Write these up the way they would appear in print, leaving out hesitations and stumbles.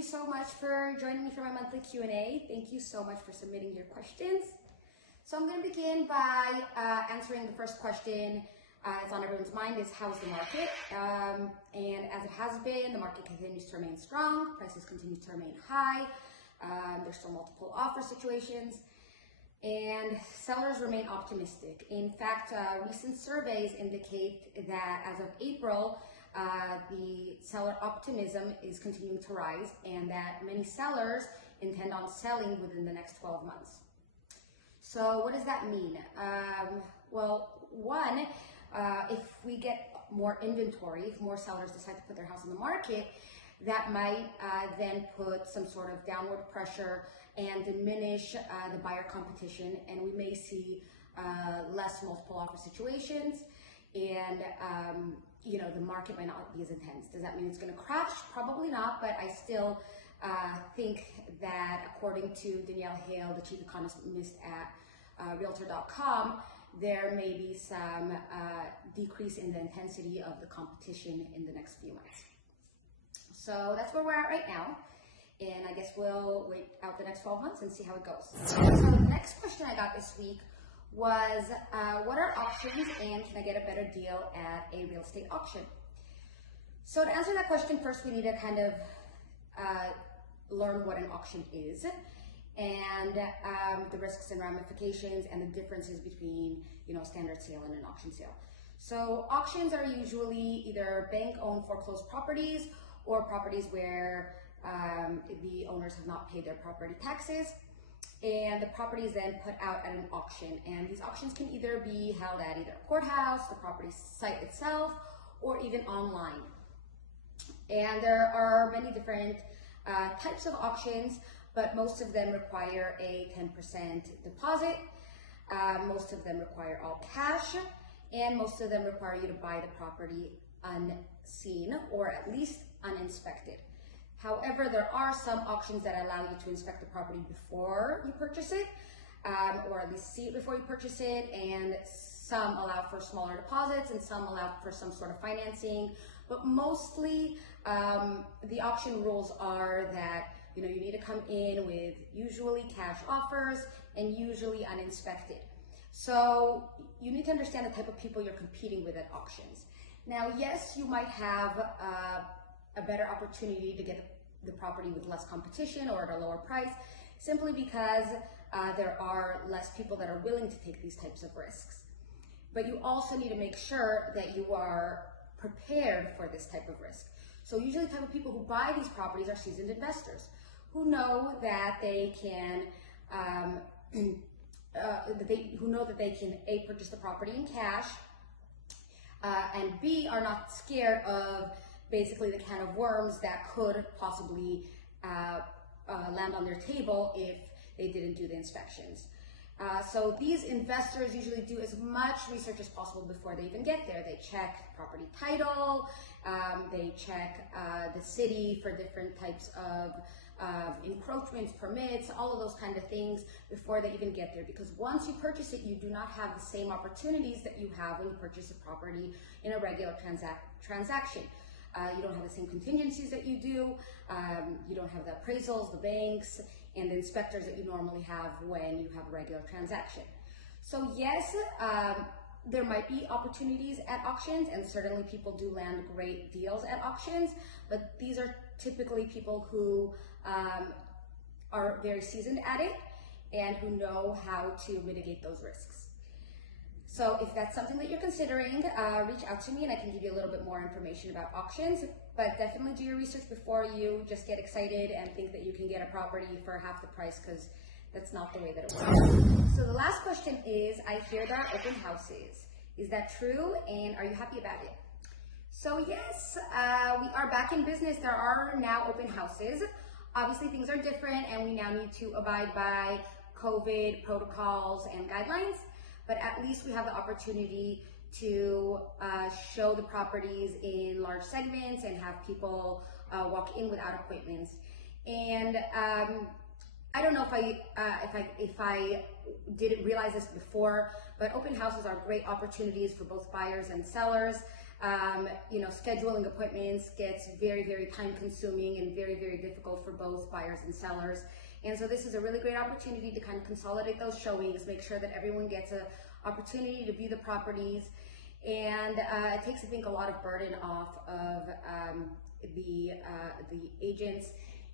you so much for joining me for my monthly Q&A. Thank you so much for submitting your questions. So I'm going to begin by answering the first question. It's on everyone's mind, is how's the market? And as it has been, the market continues to remain strong, prices continue to remain high, there's still multiple offer situations, and sellers remain optimistic. In fact, recent surveys indicate that as of April, the seller optimism is continuing to rise, and that many sellers intend on selling within the next 12 months. So what does that mean? Well, one, if we get more inventory, if more sellers decide to put their house on the market, that might then put some sort of downward pressure and diminish the buyer competition, and we may see less multiple offer situations, and the market might not be as intense. Does that mean it's going to crash? Probably not, but I still think that, according to Danielle Hale, the chief economist at Realtor.com, there may be some decrease in the intensity of the competition in the next few months. So that's where we're at right now, and I guess we'll wait out the next 12 months and see how it goes. So the next question I got this week was, what are auctions, and can I get a better deal at a real estate auction? So to answer that question, first we need to kind of learn what an auction is, and the risks and ramifications and the differences between standard sale and an auction sale. So auctions are usually either bank-owned foreclosed properties or properties where the owners have not paid their property taxes, and the property is then put out at an auction. And these auctions can either be held at either a courthouse, the property site itself, or even online. And there are many different types of auctions, but most of them require a 10% deposit. Most of them require all cash, and most of them require you to buy the property unseen or at least uninspected. However, there are some auctions that allow you to inspect the property before you purchase it, or at least see it before you purchase it, and some allow for smaller deposits and some allow for some sort of financing. But mostly the auction rules are that you need to come in with usually cash offers and usually uninspected. So you need to understand the type of people you're competing with at auctions. Now, yes, you might have a better opportunity to get the property with less competition or at a lower price, simply because there are less people that are willing to take these types of risks. But you also need to make sure that you are prepared for this type of risk. So usually the type of people who buy these properties are seasoned investors who know that they can A, purchase the property in cash, and B, are not scared of basically the can of worms that could possibly land on their table if they didn't do the inspections. So these investors usually do as much research as possible before they even get there. They check property title, they check the city for different types of encroachments, permits, all of those kind of things before they even get there. Because once you purchase it, you do not have the same opportunities that you have when you purchase a property in a regular transaction. You don't have the same contingencies that you do. You don't have the appraisals, the banks, and the inspectors that you normally have when you have a regular transaction. So yes, there might be opportunities at auctions, and certainly people do land great deals at auctions, but these are typically people who are very seasoned at it and who know how to mitigate those risks. So if that's something that you're considering, reach out to me and I can give you a little bit more information about auctions, but definitely do your research before you just get excited and think that you can get a property for half the price, because that's not the way that it works. So the last question is, I hear there are open houses. Is that true, and are you happy about it? So yes, we are back in business. There are now open houses. Obviously things are different and we now need to abide by COVID protocols and guidelines, but at least we have the opportunity to show the properties in large segments and have people walk in without appointments. And I don't know if I didn't realize this before, but open houses are great opportunities for both buyers and sellers. Scheduling appointments gets very, very time consuming and very, very difficult for both buyers and sellers. And so this is a really great opportunity to kind of consolidate those showings, make sure that everyone gets an opportunity to view the properties. And it takes, I think, a lot of burden off of the agents.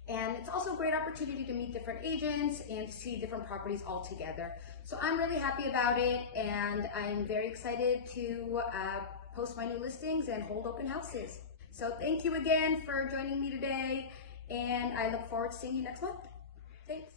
And it's also a great opportunity to meet different agents and to see different properties all together. So I'm really happy about it, and I'm very excited to post my new listings and hold open houses. So thank you again for joining me today, and I look forward to seeing you next month. Thanks.